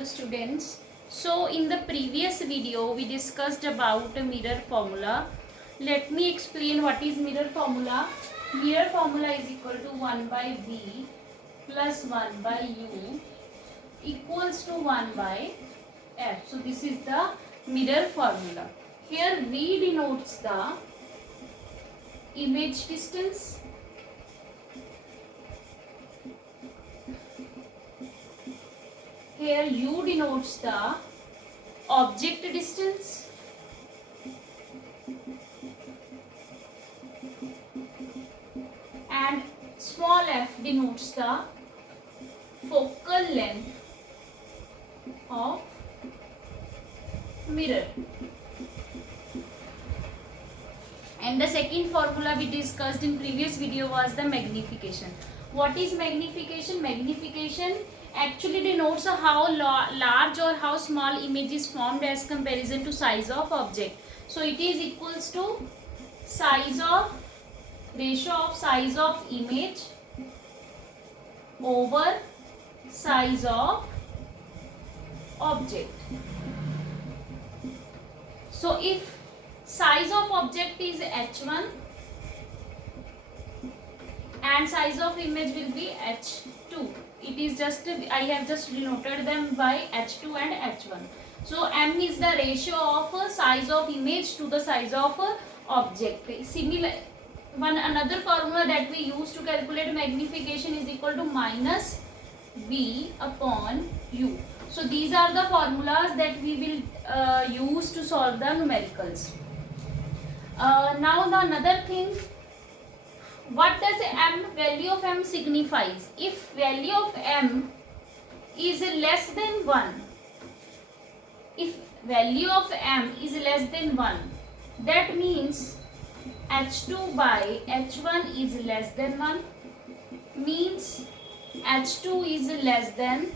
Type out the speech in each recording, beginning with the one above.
all students. So in the previous video we discussed about a mirror formula. Let me explain what is mirror formula. Mirror formula is equal to 1 by V plus 1 by U equals to 1 by F. So this is the mirror formula. Here V denotes the image distance. Here U denotes the object distance. And small f denotes the focal length of mirror. And the second formula we discussed in previous video was the magnification. What is magnification? Magnification actually denotes how large or how small image is formed as comparison to size of object. So it is equals to ratio of size of image over size of object. So if size of object is h1 and size of image will be h2. It is just, I have just denoted them by h2 and h1. So m is the ratio of size of image to the size of object. Similar, another formula that we use to calculate magnification is equal to minus v upon u. So these are the formulas that we will use to solve the numericals. Now the another thing, what does value of m signifies? If value of m is less than 1, if value of m is less than 1, that means h2 by h1 is less than 1, means h2 is less than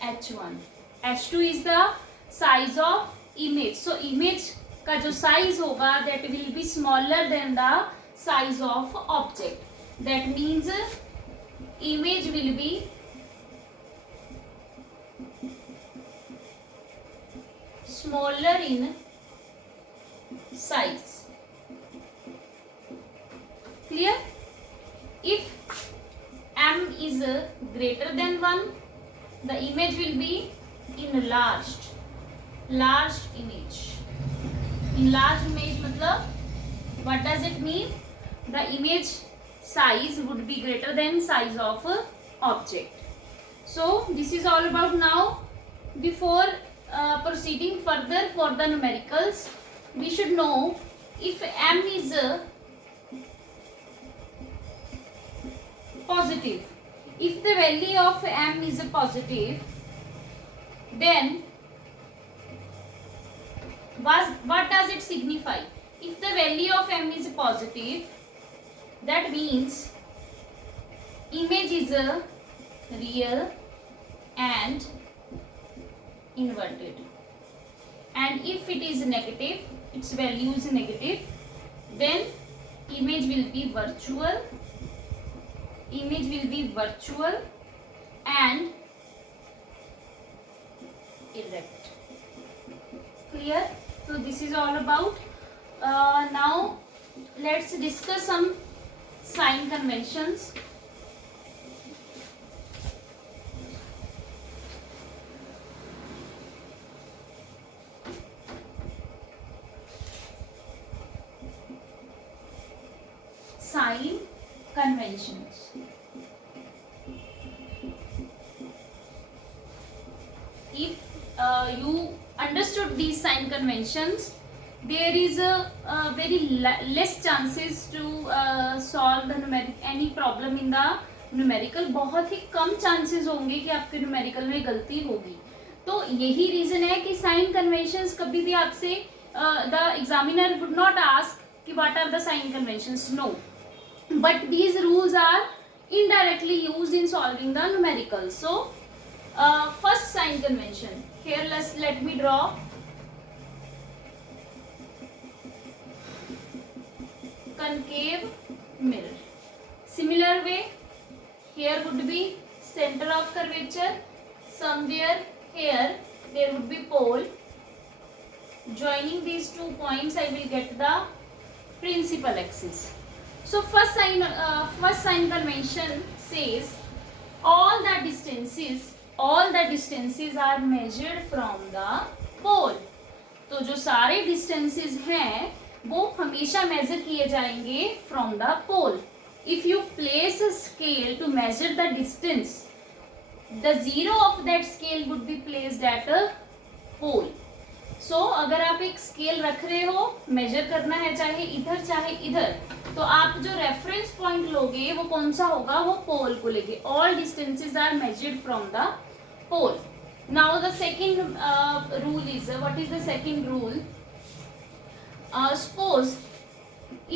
h1. h2 is the size of image. So image का जो size होगा that will be smaller than the size of object. That means image will be smaller in size. Clear? If m is greater than 1, the image will be enlarged. Large image. Enlarged image matlab, what does it mean? The image size would be greater than size of object. So this is all about now. Before proceeding further for the numericals, we should know if m is positive. If the value of m is positive, then what does it signify? If the value of m is positive, that means image is real and inverted. And if it is negative, its value is negative, then image will be virtual. Image will be virtual and erect. Clear? So this is all about. Now let's discuss some sign conventions. Sign conventions. If you understood these sign conventions, there is a very less chances to solve the any problem in the numerical. बहुत ही कम chances होंगे कि आपके numerical में गलती होगी. तो यही reason है कि sign conventions कभी भी आपसे the examiner would not ask कि what are the sign conventions. No, but these rules are indirectly used in solving the numericals. So first sign convention. Here let me draw concave mirror. Similar way, here would be center of curvature somewhere here there would be pole. Joining these 2 points, I will get the principal axis. So first sign convention says all the distances are measured from the pole. तो जो सारे distances हैं वो हमेशा measure किए जाएंगे from the pole. If you place a scale to measure the distance, the zero of that scale would be placed at a pole. So अगर आप एक स्केल रख रहे हो, मेजर करना है चाहे इधर, तो आप जो रेफरेंस पॉइंट लोगे वो कौन सा होगा, वो पोल को लेंगे. All distances are measured from the pole. Now the second rule is, what is the second rule? Suppose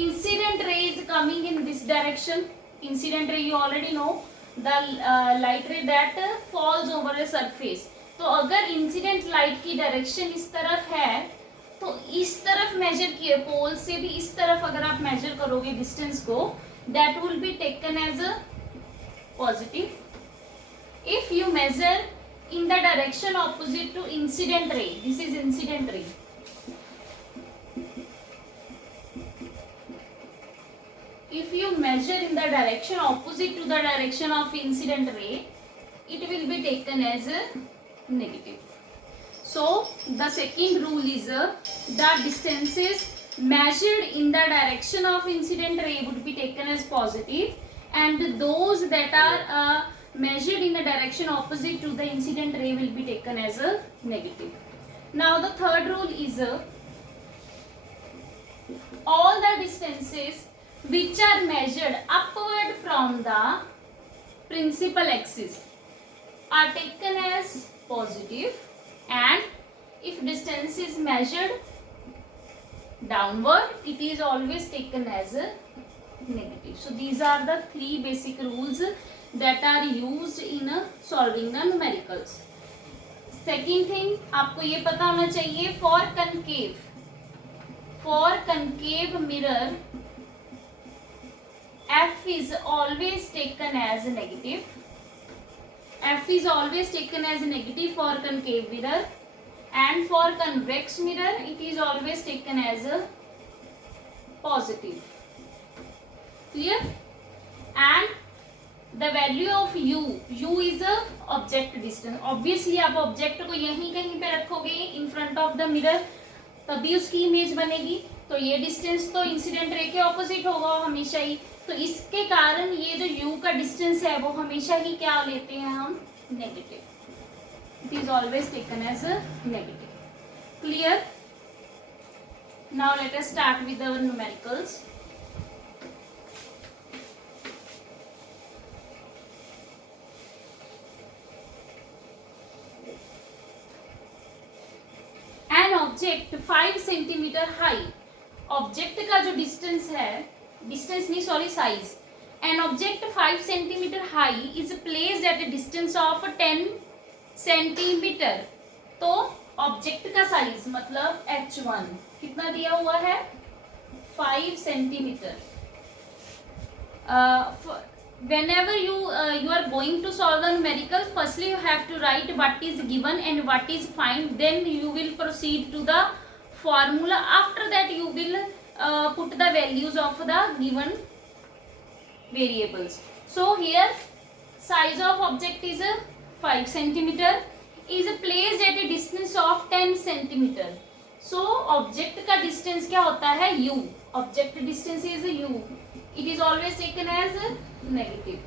incident ray is coming in this direction. Incident ray you already know, the light ray that falls over a surface. तो अगर incident light की direction इस तरफ है तो इस तरफ major किए, पोल से भी इस तरफ अगर आप मेजर करोगे डिस्टेंस को, that will be taken as a positive. If you measure in the direction opposite to incident ray, this is incident ray, if you measure in the direction opposite to the direction of incident ray, it will be taken as a negative. So the second rule is the distances measured in the direction of incident ray would be taken as positive, and those that are measured in the direction opposite to the incident ray will be taken as a negative. Now the third rule is all the distances which are measured upward from the principal axis are taken as positive, and if distance is measured downward, it is always taken as a negative. So these are the three basic rules that are used in solving the numericals. Second thing आपको ये पता होना चाहिए, for concave mirror f is always taken as a negative. F is always taken as a negative for concave mirror, and for convex mirror it is always taken as a positive. Clear? And the value of u is a object distance. Obviously आप object को यहीं कहीं पे रखोगे in front of the mirror, तभी उसकी image बनेगी. तो ये डिस्टेंस तो इंसिडेंट रे के ऑपोजिट होगा हमेशा ही, तो इसके कारण ये जो u का डिस्टेंस है वो हमेशा ही क्या लेते हैं हम, negative. It is always taken as a negative. Clear? Now let us start with our numericals. An object 5 centimetre high. Object का जो डिस्टेंस है, डिस्टेंस नहीं sorry size, an object 5 centimetre high is placed at a distance of 10 centimetre. तो object का size मतलब h1 कितना दिया हुआ है, 5 centimetre. whenever you are going to solve the numerical, firstly you have to write what is given and what is find, then you will proceed to the formula. After that you will put the values of the given variables. So here size of object is 5 centimeter, is placed at a distance of 10 centimeter. So object का distance क्या होता है, u. Object distance is u. It is always taken as negative.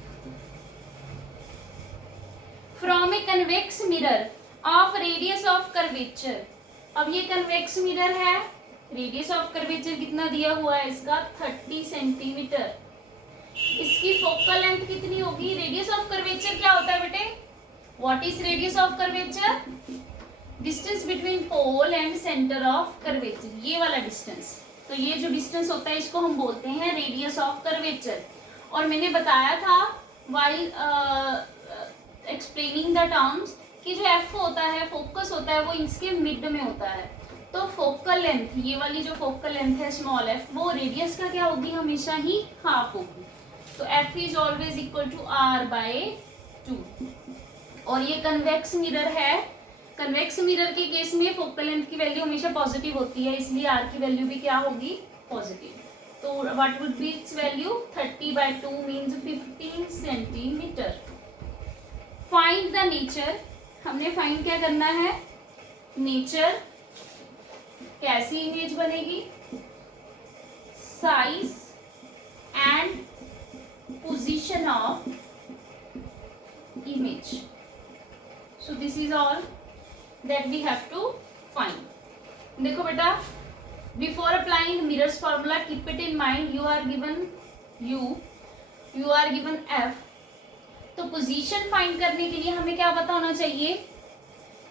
From a convex mirror of radius of curvature. अब ये convex mirror है, radius of curvature कितना दिया हुआ है इसका, 30 सेंटीमीटर. इसकी फोकल लेंथ कितनी होगी, रेडियस ऑफ कर्वेचर क्या होता है बेटे, what is radius of curvature, distance between pole and centre of curvature, ये वाला डिस्टेंस. तो ये जो डिस्टेंस होता है इसको हम बोलते हैं रेडियस ऑफ कर्वेचर. और मैंने बताया था व्हाइल एक्सप्लेनिंग द टर्म्स कि जो एफ होता है, फोकस होता है, वो इसके मिड में होता है. तो फोकल लेंथ, ये वाली जो फोकल लेंथ है स्मॉल एफ, वो रेडियस का क्या होगी, हमेशा ही हाफ होगी. तो F is always equal to r/2. और ये कन्वेक्स मिरर है कन्वेक्स मिरर के केस में फोकल लेंथ की वैल्यू हमेशा पॉजिटिव होती है, इसलिए आर की वैल्यू भी क्या होगी, पॉजिटिव. तो what would be it's value, 30/2 means 15 centimetre. Find the nature. हमने फाइंड क्या करना है, नेचर. कैसी इमेज बनेगी, size and position of image. So this is all that we have to find. देखो बेटा, before applying Miller's formula, keep it in mind. You are given F. तो position find करने के लिए हमें क्या पता होना चाहिए,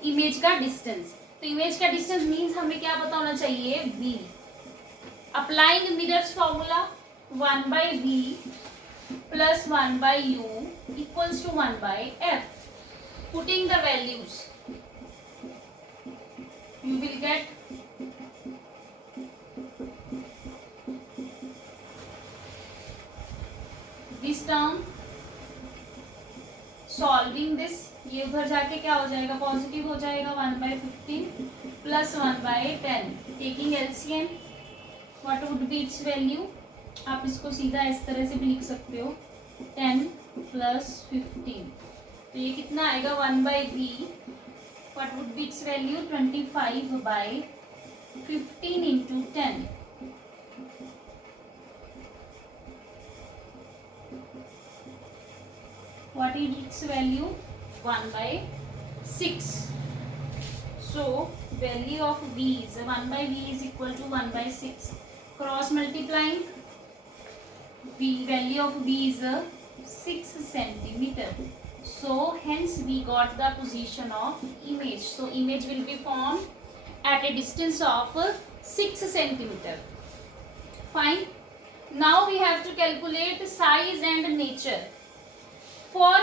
इमेज का डिस्टेंस. तो इमेज का डिस्टेंस मीन्स हमें क्या पता होना चाहिए, V. Applying mirrors formula, 1/V plus 1/U equals to 1/F. Putting the values, you will get this term. Solving this, ये उधर जाके क्या हो जाएगा, पॉजिटिव हो जाएगा. 1/15 plus 1/10. Taking LCM, what would be its value? आप इसको सीधा इस तरह से भी लिख सकते हो, 10 plus 15. तो ये कितना आएगा, 1/V. What would be it's value, 25/15 into 10. What is its value, 1/6. So value of V is 1/V is equal to 1/6. Cross multiplying, value of V is 6 centimeter. So hence we got the position of image. So image will be formed at a distance of 6 centimeter. Fine. Now we have to calculate size and nature. For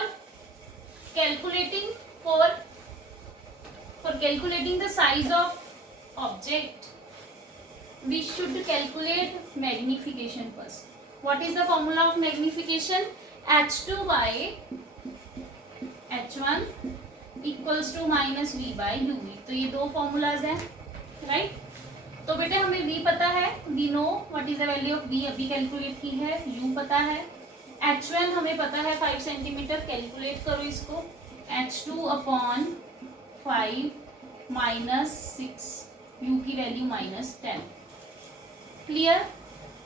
calculating the size of object, we should calculate magnification first. What is the formula of magnification? H2 by H1 equals to minus V by UV. तो ये दो formulas हैं, right. तो बेटे हमें V पता है, we know what is the value of V, अभी कैलकुलेट की है. U पता है, H1 हमें पता है 5 सेंटीमीटर. कैलकुलेट करो इसको, H2/5 minus 6, U की वैल्यू -10. क्लियर.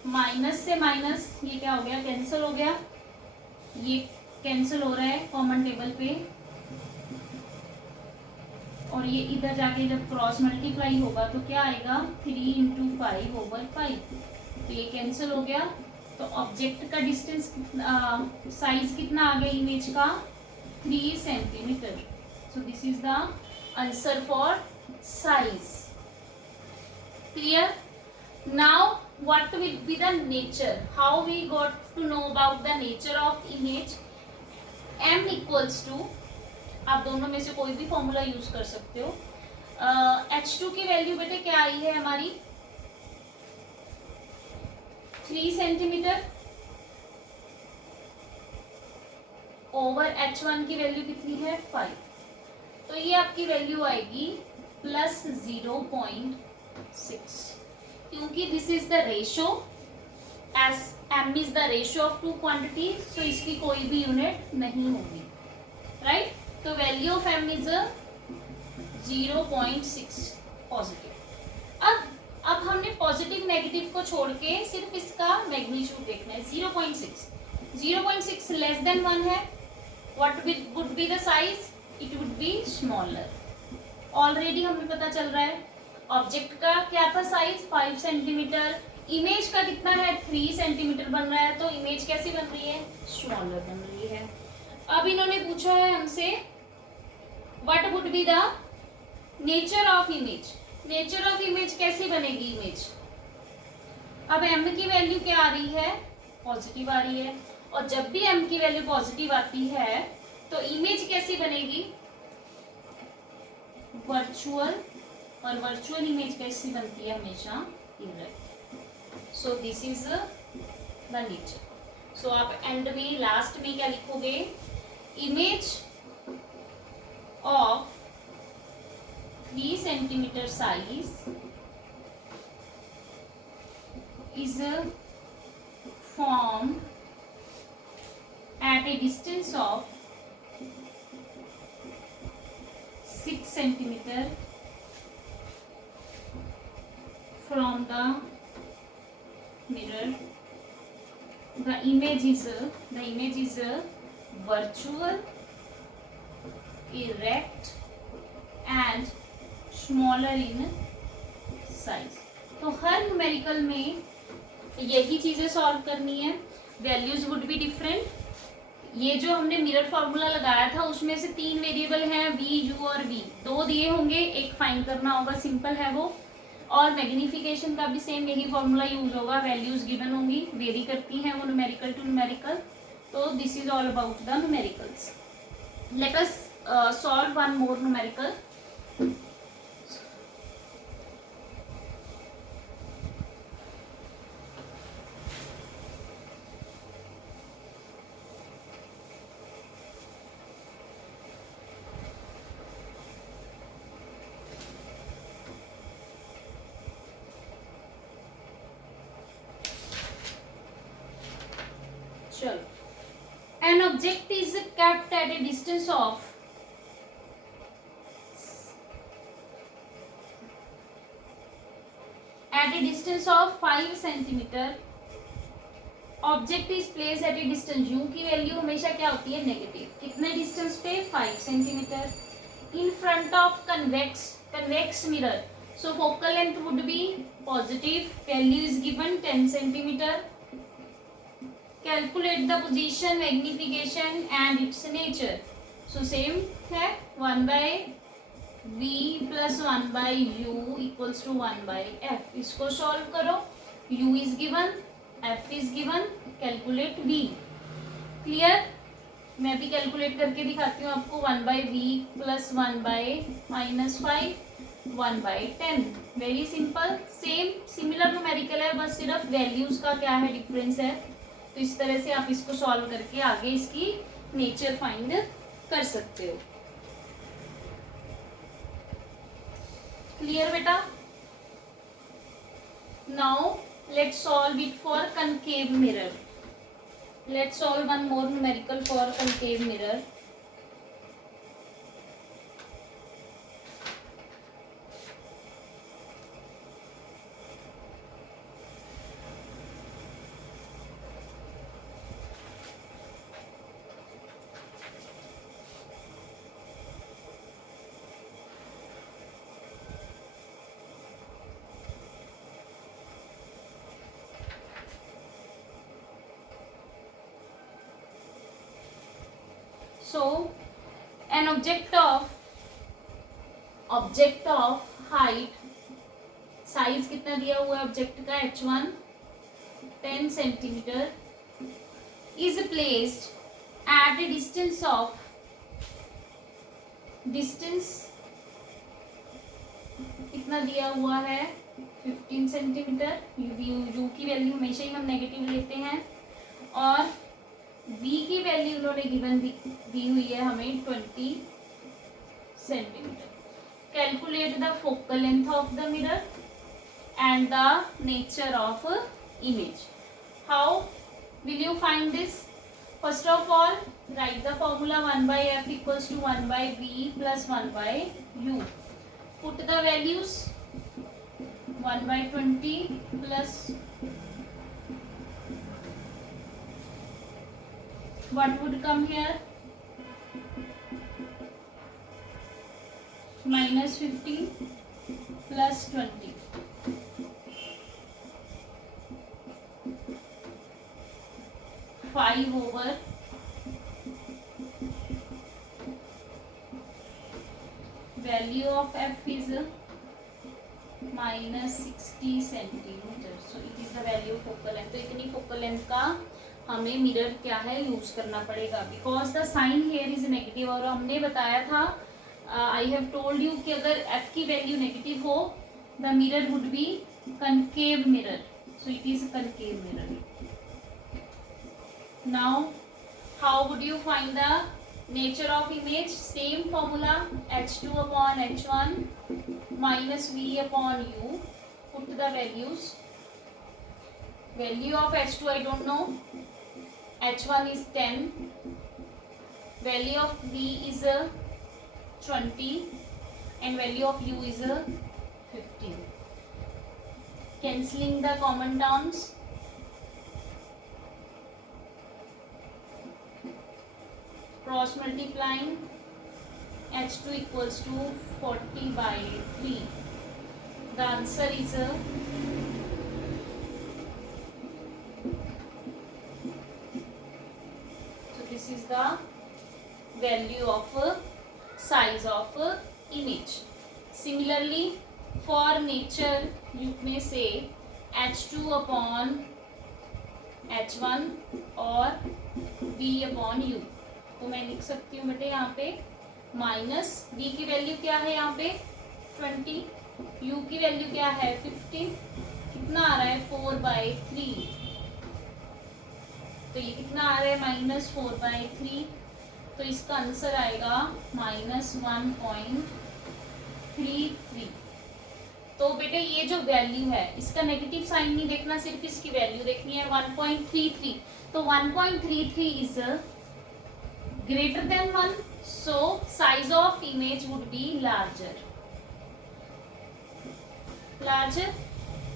माइनस से माइनस ये क्या हो गया, कैंसिल हो गया. ये कैंसिल हो रहा है कॉमन टेबल पे, और ये इधर जाके जब क्रॉस मल्टीप्लाई होगा तो क्या आएगा, 3 × 5/5. तो ये कैंसिल हो गया. तो ऑब्जेक्ट का डिस्टेंस, साइज कितना आ गया इमेज का, 3 centimetre. So this is the answer for size. Clear. Now what will be the nature? How we got to know about the nature of image? M equals to, आप दोनों में से कोई भी formula use कर सकते हो. H2 की वैल्यू बेटे क्या आई है हमारी, 3 सेंटीमीटर ओवर H1 की वैल्यू कितनी है, 5. तो ये आपकी वैल्यू आएगी +0.6, क्योंकि this is the ratio, as m is the ratio of two quantity. So इसकी कोई भी यूनिट नहीं होगी, राइट. तो value of m is 0.6 positive. अब हमने पॉजिटिव नेगेटिव को छोड़ के सिर्फ इसका मैग्नीट्यूड देखना है. 0.6 लेस देन 1 है. What would be the size, it would be smaller. Already हमें पता चल रहा है ऑब्जेक्ट का क्या था साइज, 5 सेंटीमीटर. इमेज का कितना है, 3 सेंटीमीटर बन रहा है. तो इमेज कैसी बन रही है, स्मॉलर बन रही है. अब इन्होंने पूछा है हमसे what would be the nature of image. Nature of image कैसी बनेगी इमेज. अब m की वैल्यू क्या आ रही है, पॉजिटिव आ रही है. और जब भी m की वैल्यू पॉजिटिव आती है तो इमेज कैसी बनेगी, वर्चुअल. और वर्चुअल इमेज कैसी बनती है, हमेशा erect. So this is the nature. So आप एंड में लास्ट में क्या लिखोगे, image of centimeter size is formed at a distance of 6 centimeter from the mirror. The image is virtual, erect and smaller in size. तो हर numerical में यही चीजें solve करनी है. Values would be different. ये जो हमने मिरर फॉर्मूला लगाया था उसमें से 3 वेरिएबल हैं v, u और v. 2 दिए होंगे, एक फाइंड करना होगा, सिंपल है वो. और मैग्निफिकेशन का भी सेम यही फॉर्मूला यूज होगा. वैल्यूज गिवन होंगी, वेरी करती हैं वो न्यूमेरिकल टू न्यूमेरिकल. तो this is all about the numericals. Let us solve one more numerical. चलो, an object is kept at a distance of at a distance of 5 centimeter. Object is placed at a distance. u की value हमेशा क्या होती है? Negative. कितने distance पे? 5 centimetre. In front of convex mirror. So focal length would be positive. Value is given 10 centimeter. Calculate the position, magnification and its nature. So same है 1 by v plus 1 by u equals to 1 by f. इसको solve करो. u is given, f is given. Calculate v. Clear? मैं भी calculate करके दिखाती हूँ आपको. 1 by v plus 1 by minus 5, 1 by 10. Very simple. Same similar numerical है, बस सिर्फ वैल्यूज का क्या है, डिफरेंस है. तो इस तरह से आप इसको सॉल्व करके आगे इसकी नेचर फाइंड कर सकते हो. क्लियर बेटा? Now let's solve it for concave mirror. Let's solve one more numerical for concave mirror. So an object of height, size कितना दिया हुआ है ऑब्जेक्ट का? h1 10 centimetre is placed at a distance of कितना दिया हुआ है? 15 सेंटीमीटर. u की वैल्यू हमेशा ही हम नेगेटिव लेते हैं. और v की वैल्यू उन्होंने गिवन दी हुई है हमें 20 centimetre. Calculate the focal length of the mirror and the nature of image. How will you find this? First of all right the formula 1 by f equals to 1 by v plus 1 by u. Put the values. 1 by 20 plus what would come here? Minus 15 plus 20. 5 over value of f is minus 60 centimeter. So it is the value of focal length. तो इतनी focal length का हमें mirror क्या है use करना पड़ेगा. Because the sign here is negative. और हमने बताया था, आई हैव टोल्ड यू कि अगर f की वैल्यू नेगेटिव हो the mirror would be concave mirror. So it is concave mirror. Now how would you find the nature of image? Same formula h2 upon h1 minus V upon U. Put the values. Value of H2 I don't know. H1 is 10. Value of V is 20 and value of U is 15. Cancelling the common terms. Cross multiplying. H2 equals to 40 by 3. The answer is so this is the value of size of image. Similarly, for nature you may say H2 upon H1 और V upon U. तो मैं लिख सकती हूँ बेटे यहाँ पे minus V की वैल्यू क्या है यहाँ पे 20, U की वैल्यू क्या है 15, कितना आ रहा है 4/3, तो ये कितना आ रहा है -4/3, तो इसका आंसर आएगा -1.33। तो बेटे ये जो वैल्यू है इसका नेगेटिव साइन नहीं देखना, सिर्फ इसकी वैल्यू देखनी है 1.33। तो 1.33 is greater than 1, so size of image would be larger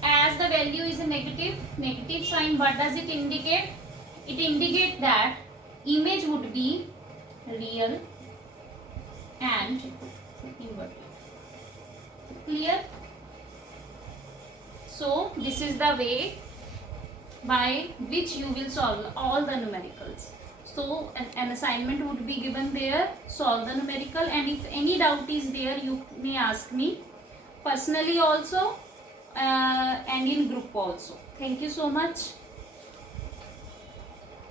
as the value is a negative sign. What does it indicate? It indicates that image would be real and inverted. Clear? So this is the way by which you will solve all the numericals. So an assignment would be given there, solve the numerical, and if any doubt is there you may ask me personally also and in group also. Thank you so much.